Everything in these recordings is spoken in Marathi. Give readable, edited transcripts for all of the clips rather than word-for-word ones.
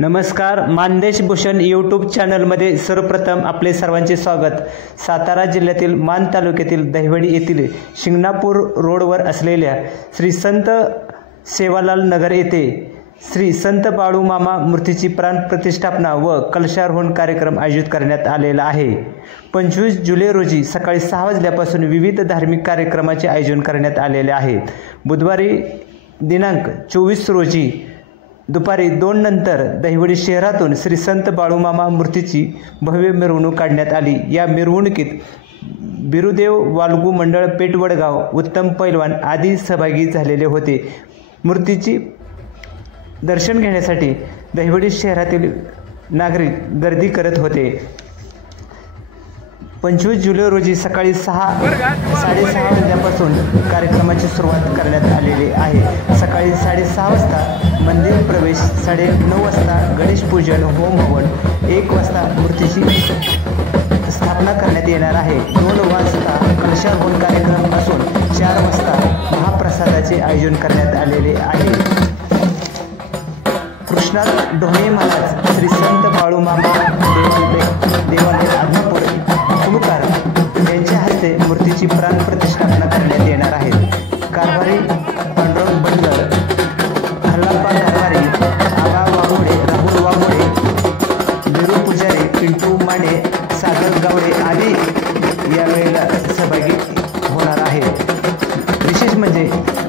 नमस्कार, मानदेश भूषण यूट्यूब चॅनलमध्ये सर्वप्रथम आपले सर्वांचे स्वागत। सातारा जिल्ह्यातील मान तालुक्यातील दहिवडी येथील शिंगणापूर रोडवर असलेल्या श्री संत सेवालाल नगर येथे श्री संत बाळूमामा मूर्तीची प्राण प्रतिष्ठापना व कलशारोहण कार्यक्रम आयोजित करण्यात आलेला आहे। 25 जुलै रोजी सकाळी 6 वाजल्यापासून विविध धार्मिक कार्यक्रमाचे आयोजन करण्यात आलेले आहे। बुधवारी दिनांक 24 रोजी दुपारी 2 नंतर दहिवडी शहरातून श्री संत बाळूमामा मूर्तीची भव्य मिरवणूक काढण्यात आली। या मिरवणुकीत बिरुदेव वालगू मंडळ पेठ वडगाव, उत्तम पैलवान आदी सहभागी झालेले होते। मूर्तीची दर्शन घेण्यासाठी दहिवडी शहरातील नागरिक गर्दी करत होते। 25 जुलै रोजी सकाळी 6:30 वाजल्यापासून कार्यक्रमाची सुरुवात करण्यात आलेली आहे। सकाळी 6:30 वाजता मंदिर प्रवेश, 9:30 वाजता गणेश पूजन, होम हवन, 1 वाजता मूर्तीची स्थापना करण्यात येणार आहे। 2 वाजता कलशारोहण कार्यक्रम असून 4 वाजता महाप्रसादाचे आयोजन करण्यात आलेले आहे। कृष्णात ढोणे महाराज श्री संत बाळूमामा देवालय आदमापूर कुलकार यांच्या हस्ते मूर्तीची प्राण प्रतिष्ठापना करण्यात येणार आहे। कारभारी पांडुरंग बंडर, हल्लाप्पा कारभारी, आबा वाघोडे, राहुल वाघोडे, बिरू पुजारी, पिंटू माने, सागर गावडे आदी यावेळेला सहभागी होणार आहेत। विशेष म्हणजे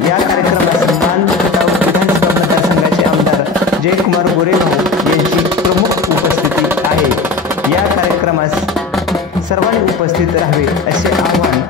या कार्यक्रमास मान विधानसभा मतदारसंघाचे आमदार जयकुमार गोरेभाऊ यांची प्रमुख उपस्थिती आहे। या कार्यक्रमास सर्वांनी उपस्थित राहावे असे आवाहन